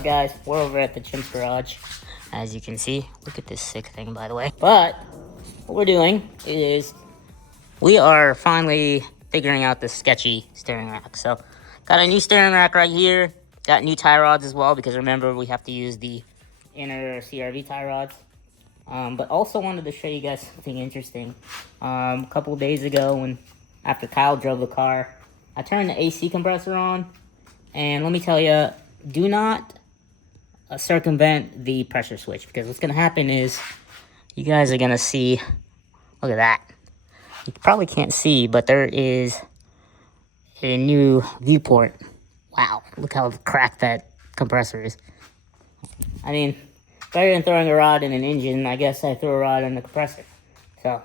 up, guys? We're over at the Chimp's garage. As you can see, look at this sick thing, by the way. But what we're doing is we are finally figuring out this sketchy steering rack. So got a new steering rack right here. Got new tie rods as well, because remember, we have to use the inner CRV tie rods. But also wanted to show you guys something interesting. A couple days ago, after Kyle drove the car, I turned the AC compressor on, and let me tell you, do not circumvent the pressure switch, because what's going to happen is you guys are going to see, look at that. You probably can't see, but there is a new viewport. Wow, look how cracked that compressor is. I mean, better than throwing a rod in an engine, I guess I threw a rod in the compressor. So,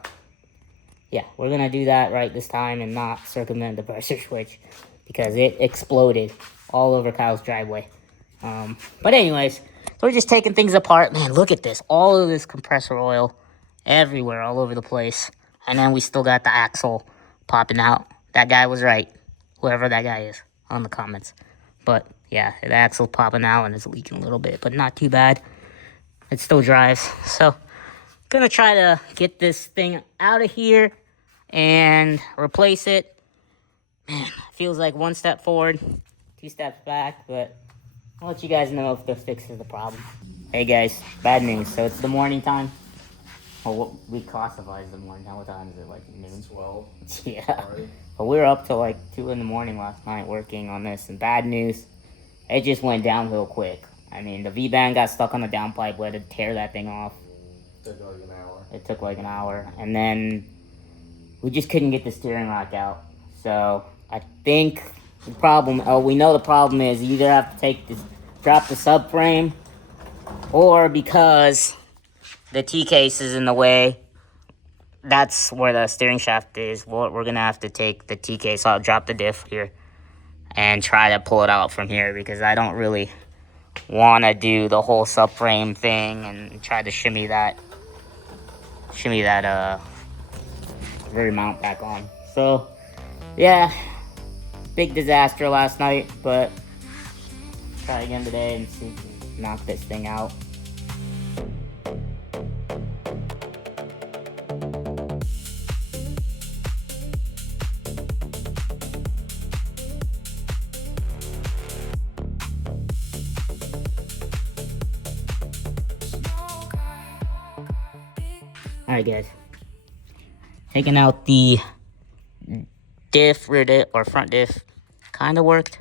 yeah, we're going to do that right this time and not circumvent the pressure switch, because it exploded all over Kyle's driveway. But anyways, so we're just taking things apart. Man, look at this. All of this compressor oil everywhere, all over the place. And then we still got the axle popping out. That guy was right, whoever that guy is, on the comments. But, yeah, the axle popping out and it's leaking a little bit, but not too bad. It still drives. So, gonna try to get this thing out of here and replace it. Man, feels like one step forward, 2 steps back, but I'll let you guys know if this fixes the problem. Hey guys, bad news. So it's the morning time. Well, what we classify as the morning time. What time is it? Like noon? 12. Yeah. Sorry. But we were up till like 2 in the morning last night working on this. And bad news, it just went downhill quick. I mean, the V-band got stuck on the downpipe. We had to tear that thing off. It took like an hour. It took like an hour. And then we just couldn't get the steering rack out. So I think the problem, we know the problem is you either have to drop the subframe, or because the T-case is in the way, that's where the steering shaft is. Well, we're going to have to take the T-case out, drop the diff here, and try to pull it out from here, because I don't really want to do the whole subframe thing and try to shimmy that rear mount back on. So, yeah, big disaster last night, but try again today and see if we can knock this thing out. Alright guys, taking out the diff, rear diff, or front diff, kind of worked,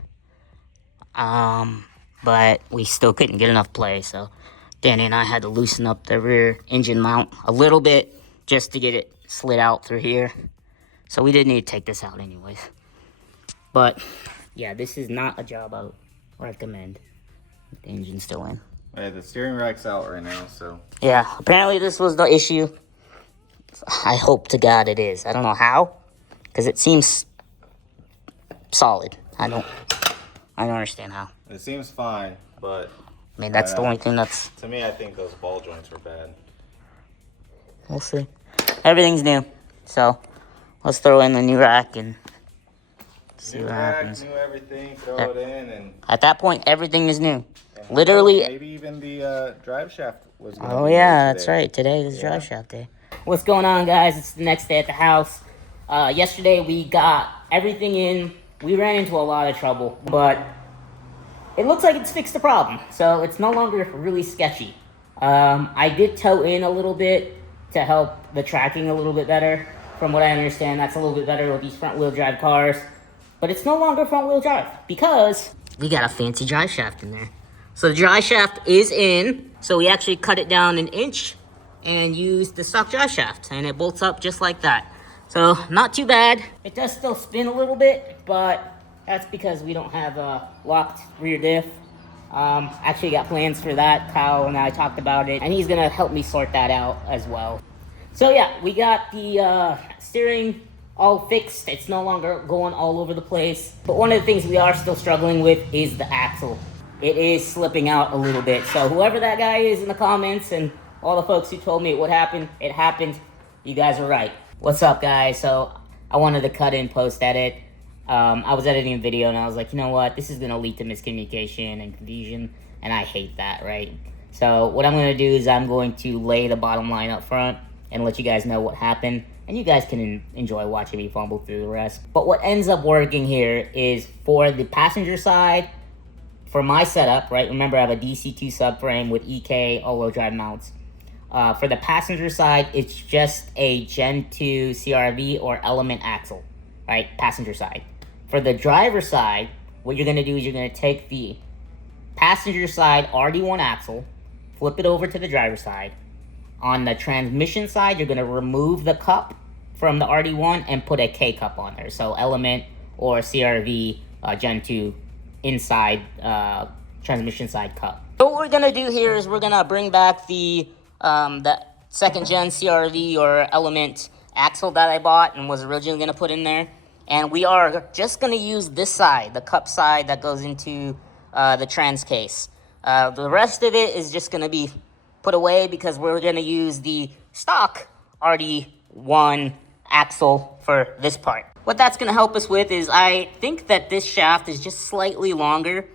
but we still couldn't get enough play, so Danny and I had to loosen up the rear engine mount a little bit just to get it slid out through here. So we did need to take this out anyways. But yeah, this is not a job I would recommend. The engine's still in. Yeah, the steering rack's out right now, so. Yeah, apparently this was the issue. I hope to God it is. I don't know how, because it seems solid. I don't understand how. It seems fine, but I mean, that's the only thing that's... To me, I think those ball joints were bad. We'll see. Everything's new, so let's throw in the new rack and see what happens. New everything, throw it in, and... At that point, everything is new. Literally... Maybe even the drive shaft was going to Oh, yeah, that's right. Today is drive shaft day. What's going on, guys? It's the next day at the house. Yesterday, we got everything in. We ran into a lot of trouble, but it looks like it's fixed the problem, so it's no longer really sketchy. I did tow in a little bit to help the tracking a little bit better. From what I understand, that's a little bit better with these front-wheel drive cars. But it's no longer front-wheel drive, because we got a fancy drive shaft in there. So the drive shaft is in, so we actually cut it down an inch and used the stock drive shaft, and it bolts up just like that. So not too bad. It does still spin a little bit, but that's because we don't have a locked rear diff. Actually got plans for that. Kyle and I talked about it, and he's gonna help me sort that out as well. So yeah, we got the steering all fixed. It's no longer going all over the place. But one of the things we are still struggling with is the axle. It is slipping out a little bit. So whoever that guy is in the comments, and all the folks who told me it would happen, it happened. You guys are right. What's up, guys? So I wanted to cut in post edit. I was editing a video and I was like, you know what, this is going to lead to miscommunication and confusion, and I hate that, right? So what I'm going to do is I'm going to lay the bottom line up front and let you guys know what happened, and you guys can enjoy watching me fumble through the rest. But what ends up working here is for the passenger side, for my setup, right? Remember, I have a DC2 subframe with EK all-wheel drive mounts. For the passenger side, it's just a Gen 2 CRV or element axle, right? Passenger side. For the driver side, what you're going to do is you're going to take the passenger side RD1 axle, flip it over to the driver side. On the transmission side, you're going to remove the cup from the RD1 and put a K cup on there. So element or CRV Gen 2 inside transmission side cup. So what we're going to do here is we're going to bring back the second gen CRV or element axle that I bought and was originally going to put in there. And we are just going to use this side, the cup side that goes into the trans case. The rest of it is just going to be put away because we're going to use the stock RD1 axle for this part. What that's going to help us with is I think that this shaft is just slightly longer,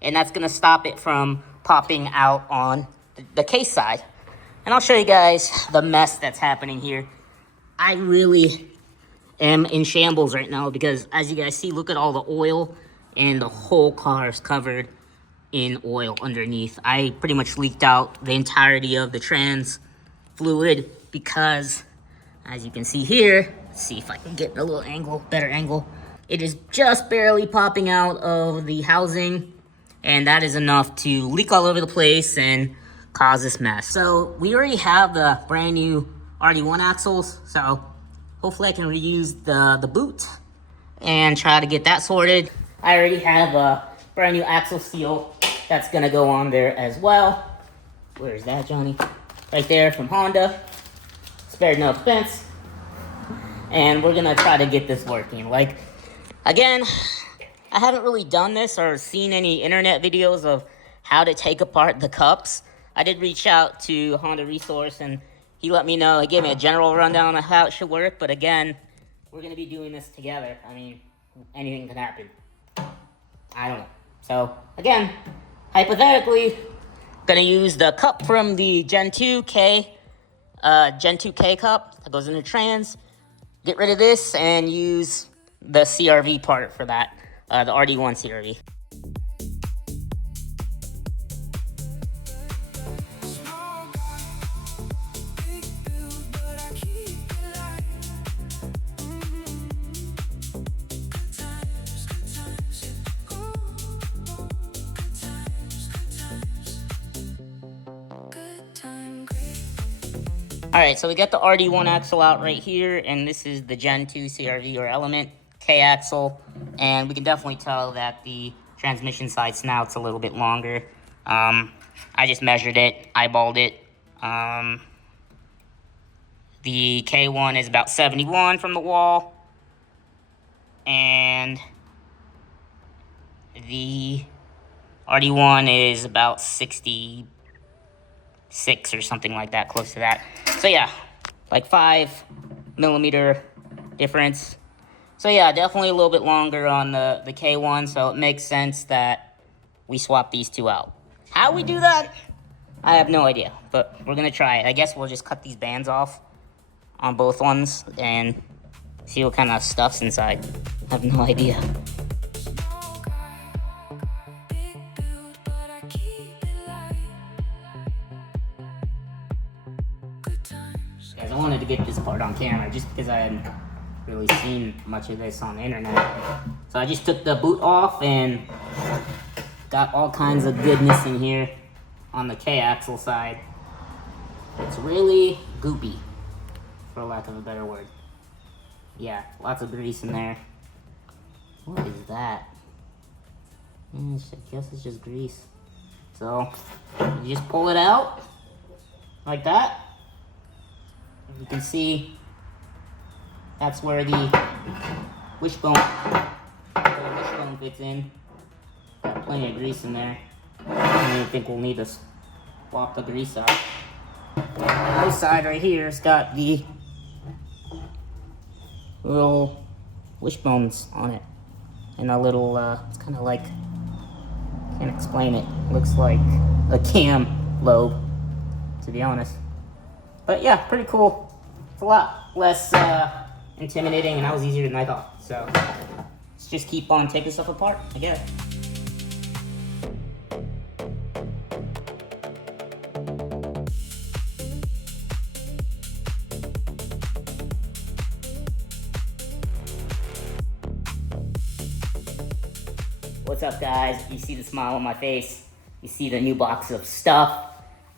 and that's going to stop it from popping out on the case side. And I'll show you guys the mess that's happening here. I really am in shambles right now because, as you guys see, look at all the oil, and the whole car is covered in oil underneath. I pretty much leaked out the entirety of the trans fluid because, as you can see here, let's see if I can get a little angle, better angle. It is just barely popping out of the housing, and that is enough to leak all over the place and cause this mess. So we already have the brand new RD1 axles, so hopefully I can reuse the boot and try to get that sorted. I already have a brand new axle seal that's gonna go on there as well. Where's that, Johnny? Right there from Honda. Spared no expense. And we're gonna try to get this working. Like, again, I haven't really done this or seen any internet videos of how to take apart the cups. I did reach out to Honda Resource and he let me know, he gave me a general rundown of how it should work, but again, we're gonna be doing this together. I mean, anything can happen. I don't know. So, again, hypothetically, gonna use the cup from the Gen 2K cup that goes into trans, get rid of this, and use the CRV part for that, the RD1 CRV. Alright, so we got the RD1 axle out right here, and this is the Gen 2 CRV or element K axle, and we can definitely tell that the transmission side snout's a little bit longer. I just measured it, eyeballed it. The K1 is about 71 from the wall, and the RD1 is about 66 or something like that, close to that. So yeah, like 5mm difference. So yeah, definitely a little bit longer on the K1, so it makes sense that we swap these two out. How we do that, I have no idea, but we're gonna try it. I guess we'll just cut these bands off on both ones and see what kind of stuff's inside. I have no idea. Guys, I wanted to get this part on camera just because I hadn't really seen much of this on the internet. So I just took the boot off and got all kinds of goodness in here on the K-axle side. It's really goopy, for lack of a better word. Yeah, lots of grease in there. What is that? I guess it's just grease. So, you just pull it out, like that. You can see that's where the wishbone fits in. Got plenty of grease in there. I don't even think we'll need to swap the grease out. This side right here has got the little wishbones on it. and a little, it's kind of like, can't explain it. Looks like a cam lobe, to be honest. But yeah, pretty cool. It's a lot less intimidating, and that was easier than I thought. So let's just keep on taking stuff apart, I guess. What's up, guys? You see the smile on my face. You see the new box of stuff.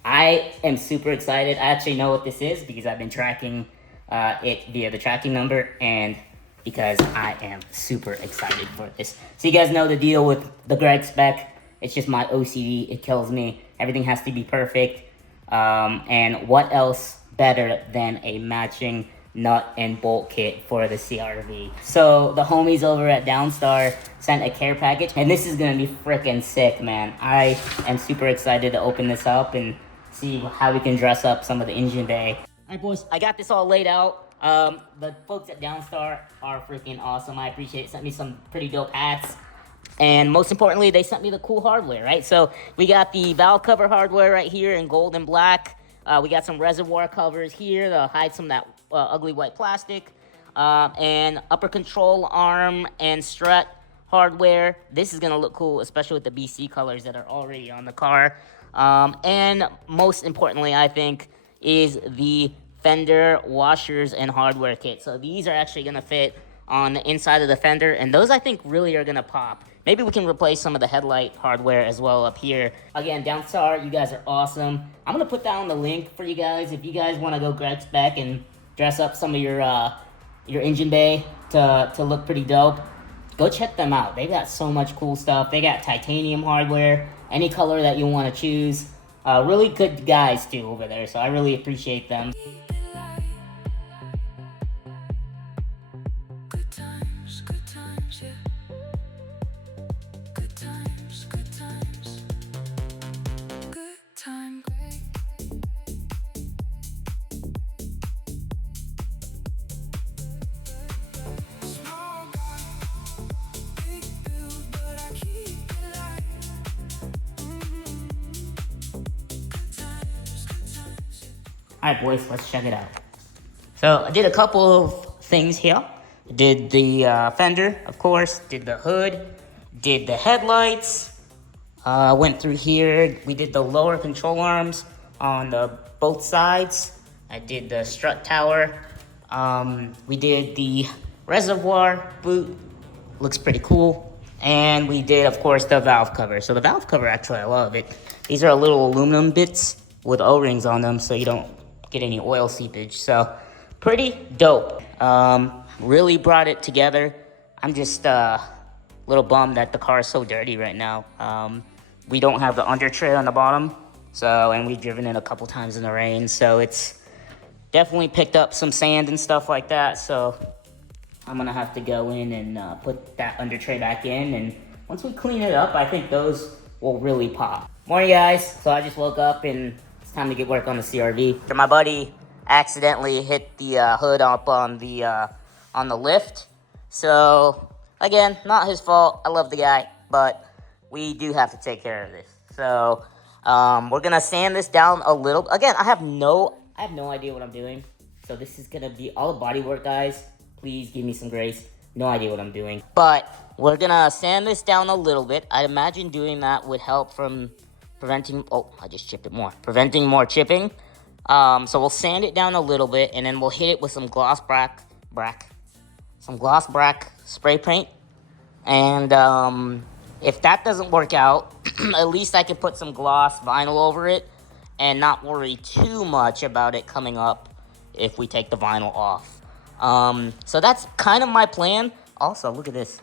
I am super excited. I actually know what this is because I've been tracking it via the tracking number, and because I am super excited for this. So you guys know the deal with the Greg spec. It's just my OCD. It kills me. Everything has to be perfect. And what else better than a matching nut and bolt kit for the CRV. So the homies over at DownStar sent a care package, and this is gonna be freaking sick, man. I am super excited to open this up and see how we can dress up some of the engine bay. All right, boys, I got this all laid out. The folks at DownStar are freaking awesome. I appreciate it. Sent me some pretty dope hats. And most importantly, they sent me the cool hardware, right? So we got the valve cover hardware right here in gold and black. We got some reservoir covers here to hide some of that ugly white plastic. And upper control arm and strut hardware. This is going to look cool, especially with the BC colors that are already on the car. And most importantly, I think, is the fender washers and hardware kit. So these are actually going to fit on the inside of the fender, and those I think really are going to pop. Maybe we can replace some of the headlight hardware as well up here. Again, DownStar, you guys are awesome. I'm going to put down the link for you guys if you guys want to go Greg spec and dress up some of your engine bay to look pretty dope. Go check them out. They got so much cool stuff. They got titanium hardware, any color that you want to choose. Really good guys too over there, so I really appreciate them. All right, boys, let's check it out. So I did a couple of things here. Did the fender, of course, did the hood, did the headlights, went through here. We did the lower control arms on both sides. I did the strut tower. We did the reservoir boot, looks pretty cool. And we did, of course, the valve cover. So the valve cover, actually, I love it. These are little aluminum bits with O-rings on them so you don't get any oil seepage. So pretty dope. Really brought it together. I'm just a little bummed that the car is so dirty right now. We don't have the under tray on the bottom, and we've driven it a couple times in the rain, so it's definitely picked up some sand and stuff like that. So I'm gonna have to go in and put that under tray back in, and once we clean it up, I think those will really pop. Morning, guys. So I just woke up and it's time to get work on the CRV. So my buddy accidentally hit the hood up on the lift. So again, not his fault. I love the guy, but we do have to take care of this. So we're gonna sand this down a little. Again, I have no idea what I'm doing. So this is gonna be all the Bodywork guys. Please give me some grace. No idea what I'm doing. But we're gonna sand this down a little bit. I'd imagine doing that would help from preventing, I just chipped it more. Preventing more chipping. So we'll sand it down a little bit, and then we'll hit it with some gloss brack spray paint. And if that doesn't work out, at least I can put some gloss vinyl over it and not worry too much about it coming up if we take the vinyl off. So that's kind of my plan. Also, look at this.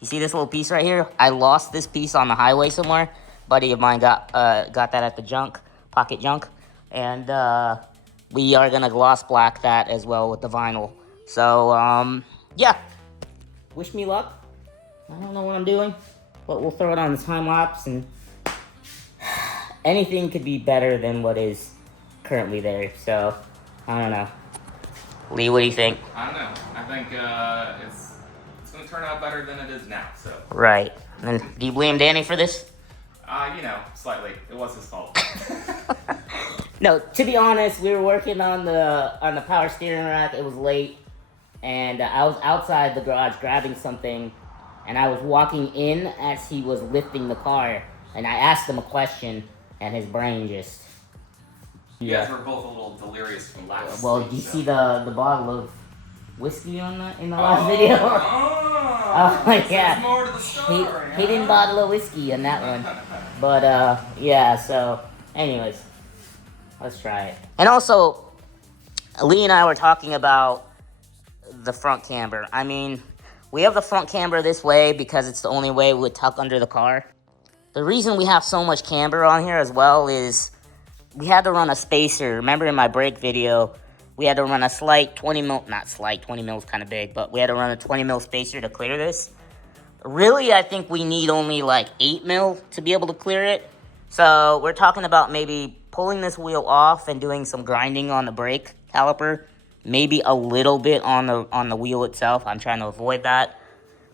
You see this little piece right here? I lost this piece on the highway somewhere. Buddy of mine got that at the pocket junk. And we are gonna gloss black that as well with the vinyl. So, yeah. Wish me luck. I don't know what I'm doing, but we'll throw it on the time lapse, and anything could be better than what is currently there. So, I don't know. Lee, what do you think? I don't know. I think it's gonna turn out better than it is now. So. Right. And do you blame Danny for this? You know, slightly. It was his fault. No, to be honest, we were working on the power steering rack. It was late, and I was outside the garage grabbing something, and I was walking in as he was lifting the car, and I asked him a question, and his brain just... You guys were both a little delirious from last Well, week, do you so. see the bottle of whiskey in the last video? Oh, yeah. There's more to the story. Hidden bottle of whiskey in that one. But, yeah, so, anyways, let's try it. And also, Lee and I were talking about the front camber. I mean, we have the front camber this way because it's the only way it would tuck under the car. The reason we have so much camber on here as well is we had to run a spacer. Remember in my brake video, we had to run a slight 20 mil, not slight, 20 mil is kind of big, but we had to run a 20 mil spacer to clear this. Really, I think we need only like 8 mil to be able to clear it. So we're talking about maybe pulling this wheel off and doing some grinding on the brake caliper. Maybe a little bit on the wheel itself. I'm trying to avoid that.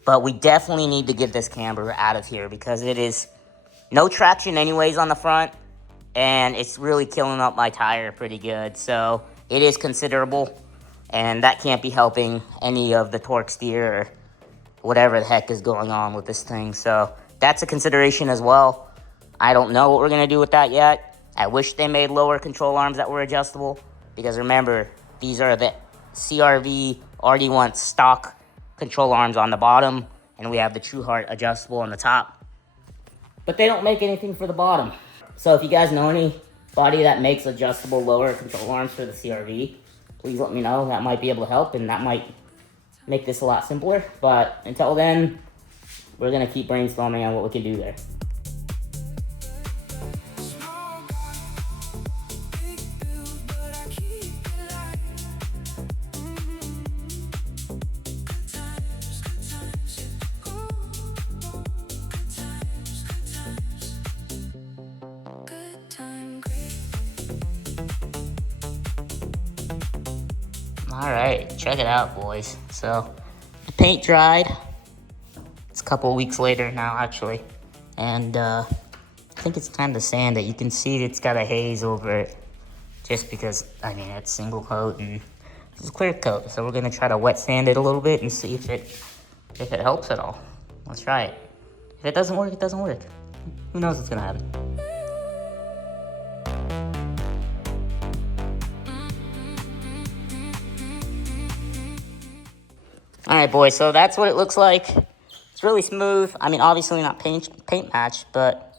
But we definitely need to get this camber out of here because it is no traction anyways on the front. And it's really killing up my tire pretty good. So it is considerable. And that can't be helping any of the torque steer or whatever the heck is going on with this thing. So that's a consideration as well. I don't know what we're going to do with that yet. I wish they made lower control arms that were adjustable. Because remember, these are the CRV RD1 stock control arms on the bottom. And we have the True Heart adjustable on the top. But they don't make anything for the bottom. So if you guys know anybody that makes adjustable lower control arms for the CRV, please let me know. That might be able to help, and that might make this a lot simpler. But until then, we're going to keep brainstorming on what we can do there. All right, check it out, boys. So the paint dried. It's a couple weeks later now, actually. And I think it's time to sand it. You can see it's got a haze over it just because, I mean, it's single coat and it's a clear coat. So we're gonna try to wet sand it a little bit and see if it helps at all. Let's try it. If it doesn't work, it doesn't work. Who knows what's gonna happen? All right, boys, so that's what it looks like. It's really smooth. I mean, obviously not paint match, but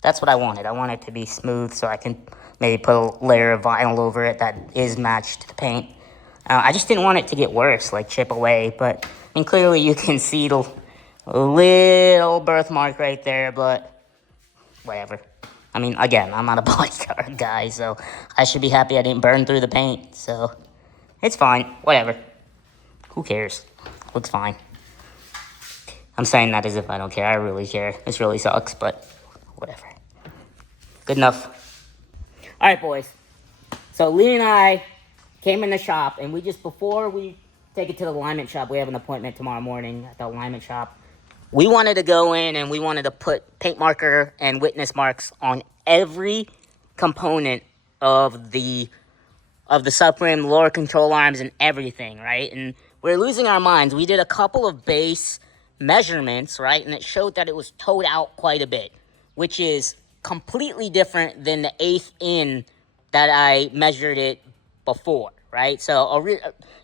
that's what I wanted. I want it to be smooth so I can maybe put a layer of vinyl over it that is matched to the paint. I just didn't want it to get worse, like chip away, but I mean, clearly you can see the little birthmark right there, but whatever. I mean, again, I'm not a body car guy, so I should be happy I didn't burn through the paint, so it's fine, whatever. Who cares? Looks fine. I'm saying that as if I don't care. I really care. This really sucks, but whatever. Good enough. All right, boys. So Lee and I came in the shop, and before we take it to the alignment shop, we have an appointment tomorrow morning at the alignment shop. We wanted to go in and we wanted to put paint marker and witness marks on every component of the subframe, lower control arms, and everything, right? And we're losing our minds. We did a couple of base measurements, right? And it showed that it was towed out quite a bit, which is completely different than the 1/8 in that I measured it before, right? So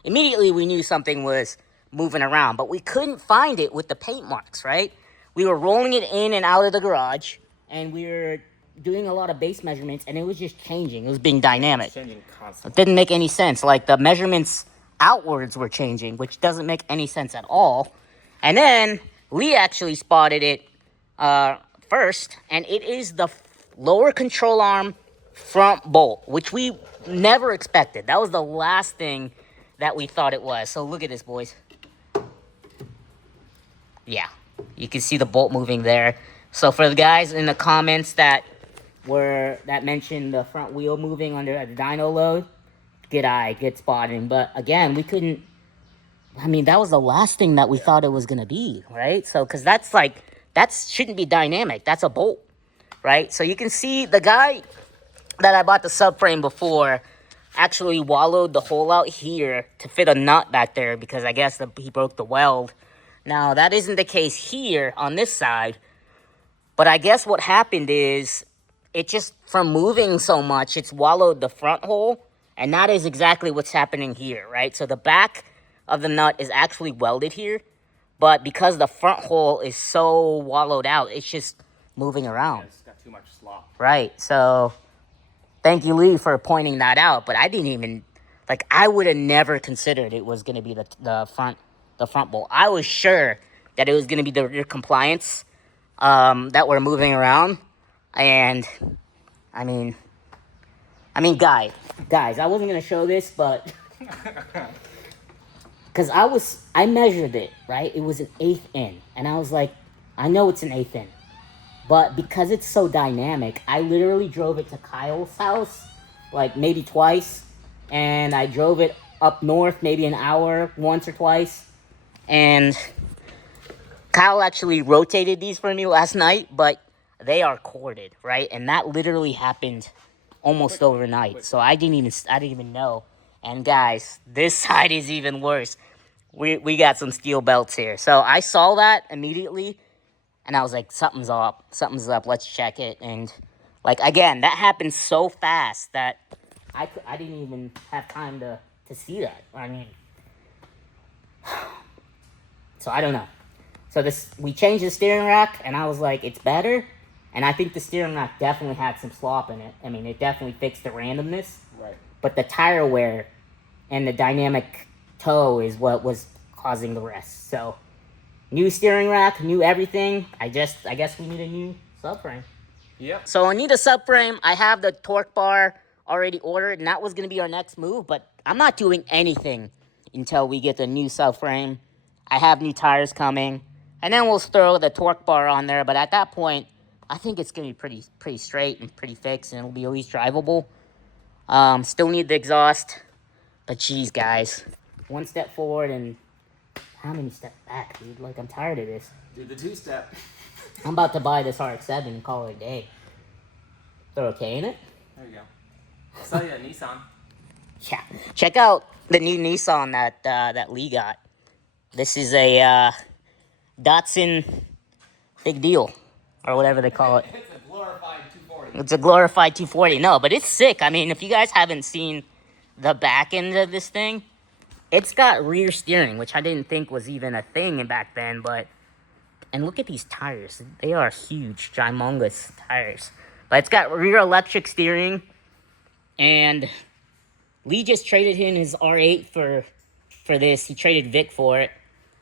immediately we knew something was moving around, but we couldn't find it with the paint marks, right? We were rolling it in and out of the garage, and we were doing a lot of base measurements, and it was just changing. It was being dynamic. Changing constantly. It didn't make any sense. Like, the measurements outwards were changing, which doesn't make any sense at all. And then Lee actually spotted it first, and it is the lower control arm front bolt, which we never expected. That was the last thing that we thought it was. So look at this, boys. Yeah, you can see the bolt moving there. So for the guys in the comments that mentioned the front wheel moving under the dyno load, good eye, good spotting. But again, we couldn't I mean, that was the last thing that we thought it was going to be, right? So, because that's like, that shouldn't be dynamic. That's a bolt, right? So you can see the guy that I bought the subframe before actually wallowed the hole out here to fit a nut back there because I guess he broke the weld. Now, that isn't the case here on this side, but I guess what happened is it just, from moving so much, it's wallowed the front hole, and that is exactly what's happening here, right? So the back of the nut is actually welded here, but because the front hole is so wallowed out, it's just moving around. Yeah, it's got too much slop. Right, so thank you, Lee, for pointing that out, but I didn't even, like, I would have never considered it was going to be the front bolt. I was sure that it was going to be the rear compliance that were moving around, and I mean, guys, I wasn't going to show this, but because I measured it, right? It was an 1/8 in, and I was like, I know it's an 1/8 in. But because it's so dynamic, I literally drove it to Kyle's house, like maybe twice. And I drove it up north maybe an hour once or twice. And Kyle actually rotated these for me last night, but they are corded, right? And that literally happened almost overnight. So I didn't even know. And guys, this side is even worse. We got some steel belts here. So I saw that immediately. And I was like, something's up, let's check it. And, like, again, that happened so fast that I didn't even have time to see that. I mean, so I don't know. So we changed the steering rack, and I was like, it's better. And I think the steering rack definitely had some slop in it. I mean, it definitely fixed the randomness. Right. But the tire wear and the dynamic toe is what was causing the rest. So new steering rack, new everything. I guess we need a new subframe. Yep. So I need a subframe. I have the torque bar already ordered, and that was going to be our next move. But I'm not doing anything until we get the new subframe. I have new tires coming, and then we'll throw the torque bar on there. But at that point, I think it's going to be pretty straight and pretty fixed, and it'll be at least drivable. Still need the exhaust. But geez, guys, one step forward and how many steps back, dude? Like, I'm tired of this. Do the 2-step. I'm about to buy this RX-7 and call it a day. They're okay in it? There you go. I'll sell you a Nissan. Yeah. Check out the new Nissan that Lee got. This is a Datsun Big Deal, or whatever they call it. It's a glorified 240. It's a glorified 240. No, but it's sick. I mean, if you guys haven't seen the back end of this thing, it's got rear steering, which I didn't think was even a thing back then, but... And look at these tires. They are huge, gymongous tires. But it's got rear electric steering, and Lee just traded in his R8 for this. He traded Vic for it,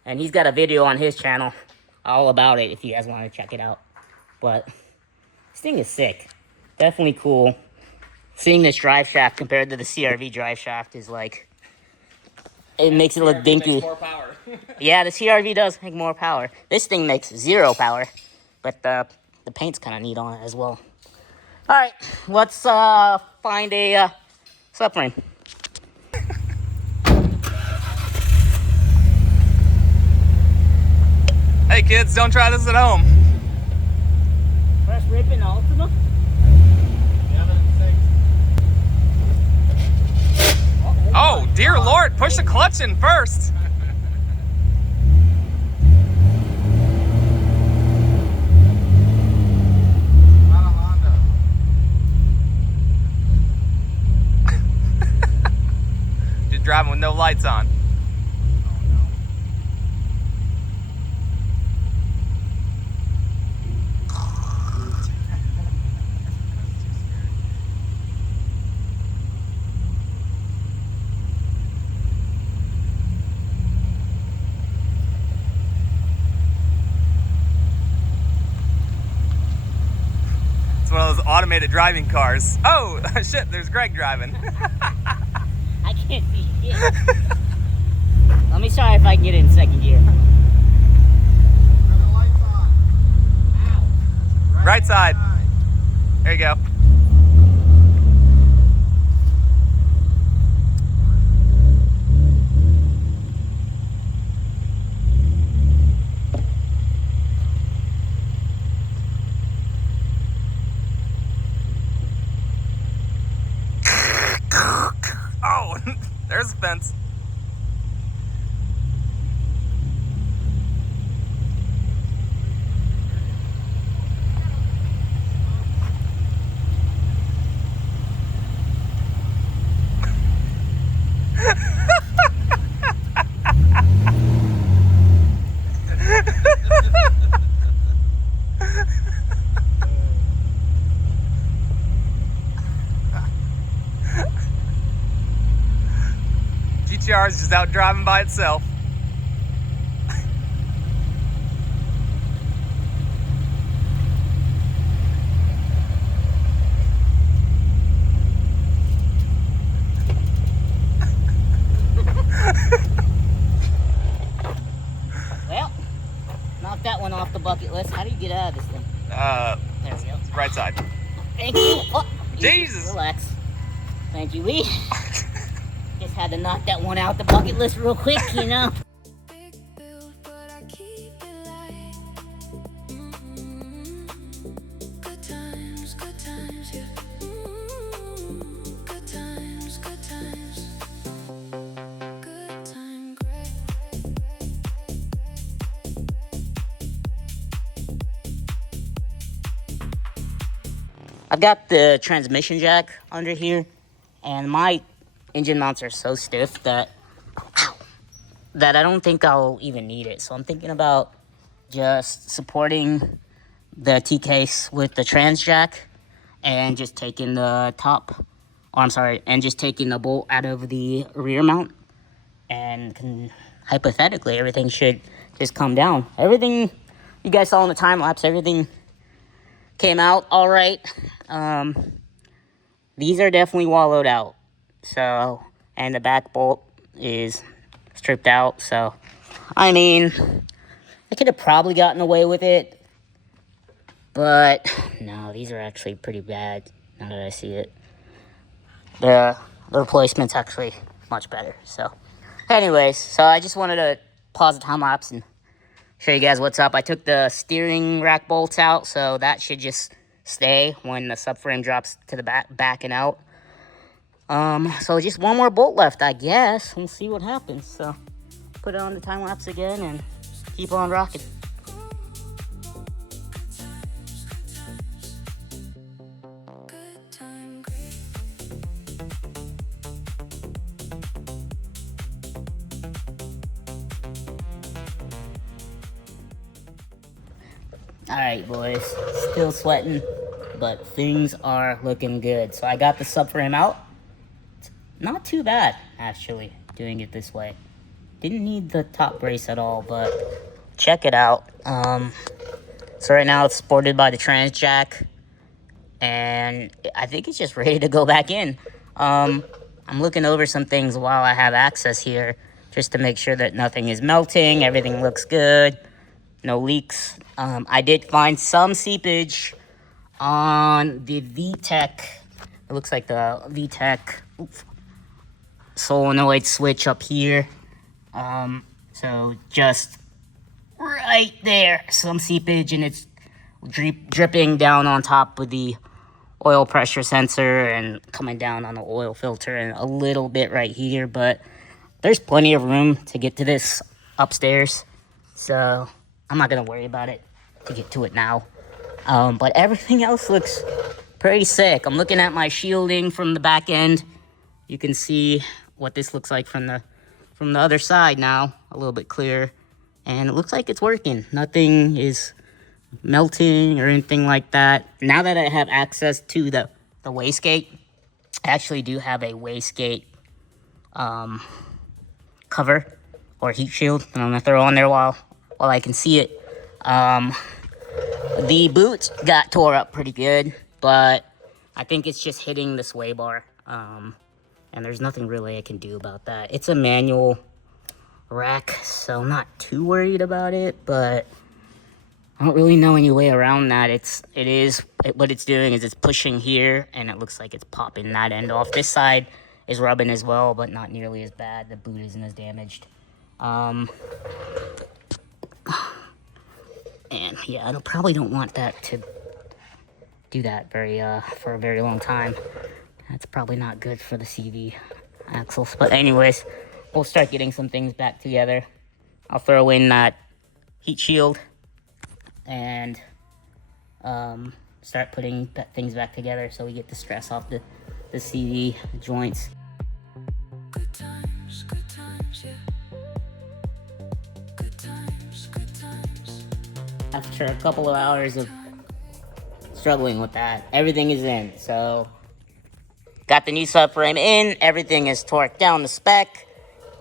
and he's got a video on his channel all about it if you guys want to check it out. But this thing is sick. Definitely cool. Seeing this drive shaft compared to the CRV drive shaft is like... It makes it look dinky. Makes more power. Yeah, the CRV does make more power. This thing makes 0 power, but the paint's kind of neat on it as well. All right, let's find a subframe. Hey kids, don't try this at home. Fresh ripping Ultima. Oh, dear Lord, push the clutch in first. Not a Honda. You're driving with no lights on. One of those automated driving cars. Oh, shit, there's Greg driving. I can't see shit. Let me try if I can get it in second gear. Turn the lights on. Right side. There you go. suspense. GTR is just out driving by itself. Well, knock that one off the bucket list. How do you get out of this thing? There we go. Right side. Thank you. Oh, Jesus. Relax. Thank you, Lee. Just had to knock that one out the bucket list real quick, you know. Big build, but I keep it light. Good times, yeah. Good times, good times. Good time, Greg. I've got the transmission jack under here, and my engine mounts are so stiff that I don't think I'll even need it. So I'm thinking about just supporting the T-case with the trans jack and just taking the and just taking the bolt out of the rear mount, and hypothetically everything should just come down. Everything you guys saw in the time lapse, everything came out all right. These are definitely wallowed out. So, and the back bolt is stripped out. So, I mean, I could have probably gotten away with it. But, no, these are actually pretty bad now that I see it. The replacement's actually much better. So, anyways, so I just wanted to pause the time lapse and show you guys what's up. I took the steering rack bolts out, so that should just stay when the subframe drops to the back and out. So just one more bolt left, I guess. We'll see what happens. So put it on the time lapse again and keep on rocking. Good time, Greg. All right, boys, still sweating, but things are looking good. So I got the subframe out. It's not too bad, actually, doing it this way. Didn't need the top brace at all, but check it out. So right now it's supported by the trans jack, and I think it's just ready to go back in. I'm looking over some things while I have access here, just to make sure that nothing is melting, everything looks good, no leaks. I did find some seepage on the VTEC. It looks like the VTEC solenoid switch up here. So just right there, some seepage, and it's dripping down on top of the oil pressure sensor and coming down on the oil filter, and a little bit right here, but there's plenty of room to get to this upstairs, so I'm not gonna worry about it to get to it now. But everything else looks pretty sick. I'm looking at my shielding from the back end. You can see what this looks like from the other side now, a little bit clearer, and it looks like it's working. Nothing is melting or anything like that. Now that I have access to the wastegate, I actually do have a wastegate cover or heat shield that I'm gonna throw on there while I can see it. The boot got tore up pretty good, but I think it's just hitting the sway bar. And there's nothing really I can do about that. It's a manual rack, so I'm not too worried about it, but I don't really know any way around that. What it's doing is it's pushing here, and it looks like it's popping that end off. This side is rubbing as well, but not nearly as bad. The boot isn't as damaged. And yeah, I probably don't want that to do that for a very long time. That's probably not good for the CV. axles. But anyways, we'll start getting some things back together. I'll throw in that heat shield and start putting things back together so we get the stress off the CV joints. Good times, yeah. Good times, good times. After a couple of hours of struggling with that, everything is in. So got the new subframe in, everything is torqued down to spec,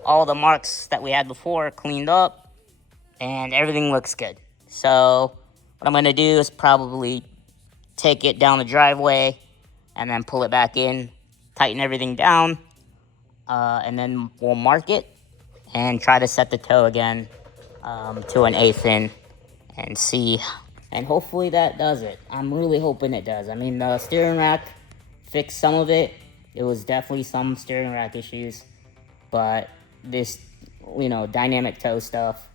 all the marks that we had before are cleaned up, and everything looks good. So what I'm gonna do is probably take it down the driveway and then pull it back in, tighten everything down, and then we'll mark it and try to set the toe again to an 1/8 in and see. And hopefully that does it. I'm really hoping it does. I mean, the steering rack fixed some of it. It was definitely some steering rack issues, but this, you know, dynamic toe stuff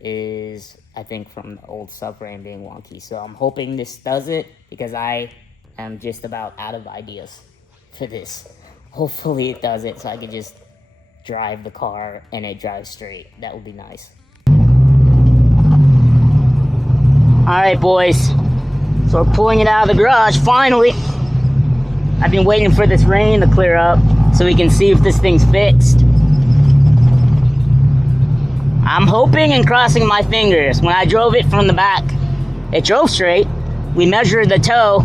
is, I think, from the old subframe being wonky. So I'm hoping this does it, because I am just about out of ideas for this. Hopefully it does it so I can just drive the car and it drives straight. That would be nice. All right, boys. So we're pulling it out of the garage, finally. I've been waiting for this rain to clear up so we can see if this thing's fixed. I'm hoping and crossing my fingers. When I drove it from the back, it drove straight. We measured the toe.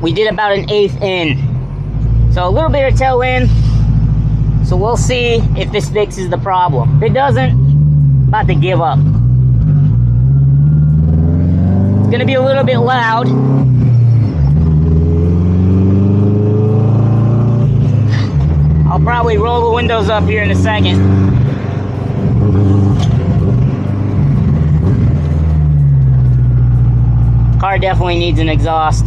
We did about an 1/8 in. So a little bit of toe in. So we'll see if this fixes the problem. If it doesn't, I'm about to give up. It's gonna be a little bit loud. I'll probably roll the windows up here in a second. Car definitely needs an exhaust.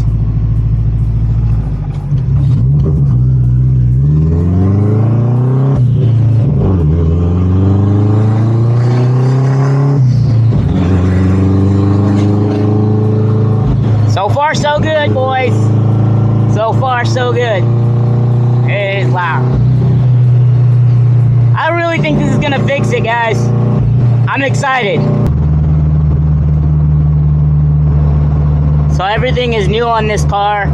So far, so good, boys. So far, so good. It is loud. I really think this is gonna fix it, guys. I'm excited. So everything is new on this car.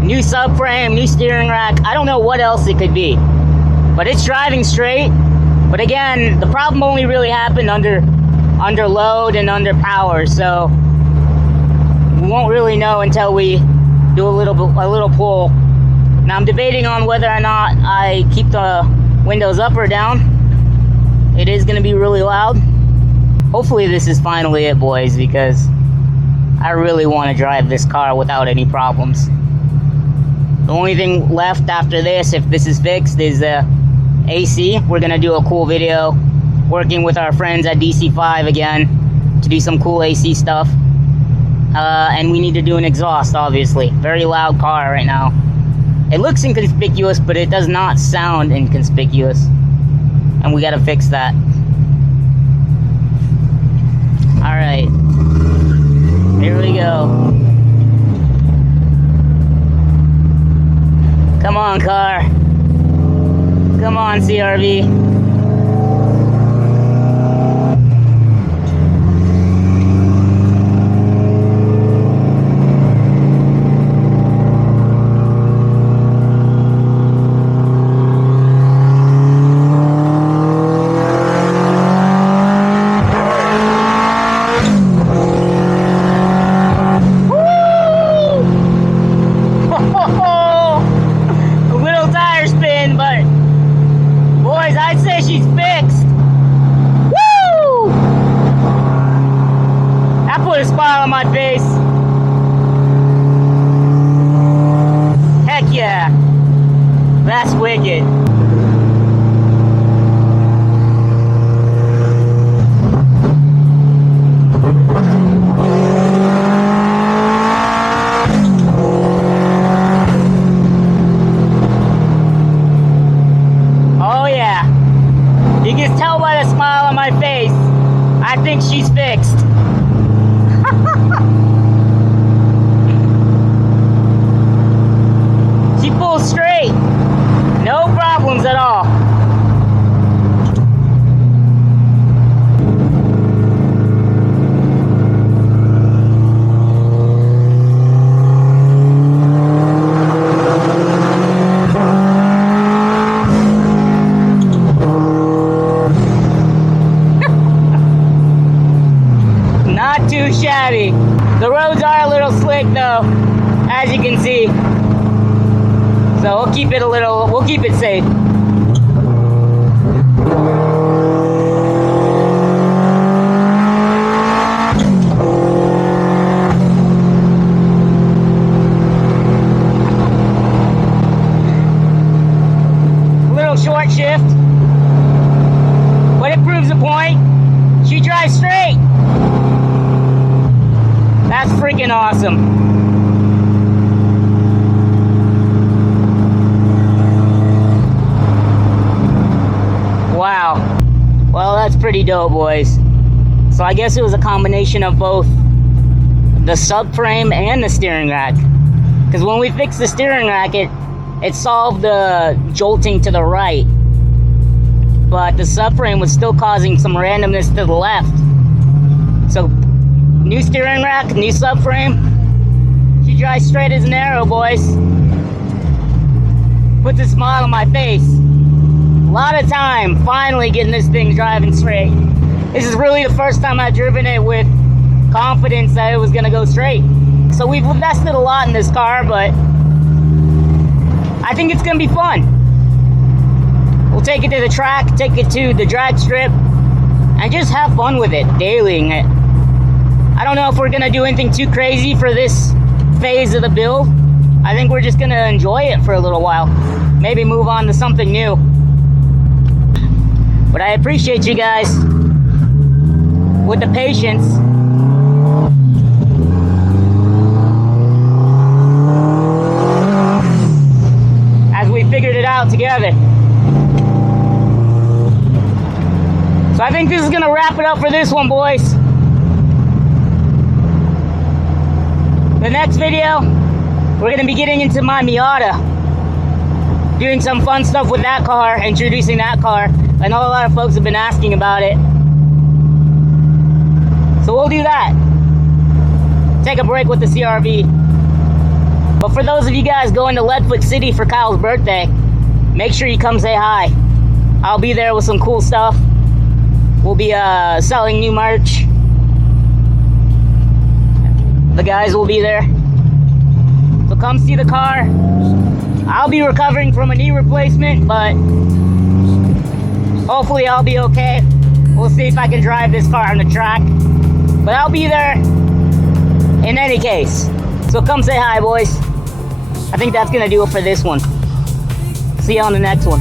New subframe, new steering rack. I don't know what else it could be, but it's driving straight. But again, the problem only really happened under load and under power, so we won't really know until we do a little pull. Now I'm debating on whether or not I keep the windows up or down. It is gonna be really loud. Hopefully this is finally it, boys, because I really want to drive this car without any problems. The only thing left after this, if this is fixed, is AC. We're gonna do a cool video working with our friends at DC5 again to do some cool AC stuff. And we need to do an exhaust, obviously. Very loud car right now. It looks inconspicuous, but it does not sound inconspicuous. And we gotta fix that. All right. Here we go. Come on, car. Come on, CRV. I'd say as you can see. So we'll keep it safe. Short shift, but it proves a point. She drives straight. That's freaking awesome. Wow. Well, that's pretty dope, boys. So I guess it was a combination of both the subframe and the steering rack. Because when we fixed the steering rack, it solved the jolting to the right, but the subframe was still causing some randomness to the left. So, new steering rack, new subframe. She drives straight as an arrow, boys. Puts a smile on my face. A lot of time finally getting this thing driving straight. This is really the first time I've driven it with confidence that it was gonna go straight. So we've invested a lot in this car, but I think it's gonna be fun. We'll take it to the track, take it to the drag strip, and just have fun with it, dailying it. I don't know if we're gonna do anything too crazy for this phase of the build. I think we're just gonna enjoy it for a little while. Maybe move on to something new. But I appreciate you guys with the patience. We figured it out together. So I think this is gonna wrap it up for this one, boys. The next video, we're gonna be getting into my Miata, doing some fun stuff with that car, introducing that car. I know a lot of folks have been asking about it, so we'll do that. Take a break with the CRV. But for those of you guys going to Leadfoot City for Kyle's birthday, make sure you come say hi. I'll be there with some cool stuff. We'll be selling new merch. The guys will be there. So come see the car. I'll be recovering from a knee replacement, but hopefully I'll be okay. We'll see if I can drive this car on the track. But I'll be there in any case. So come say hi, boys. I think that's gonna do it for this one. See you on the next one.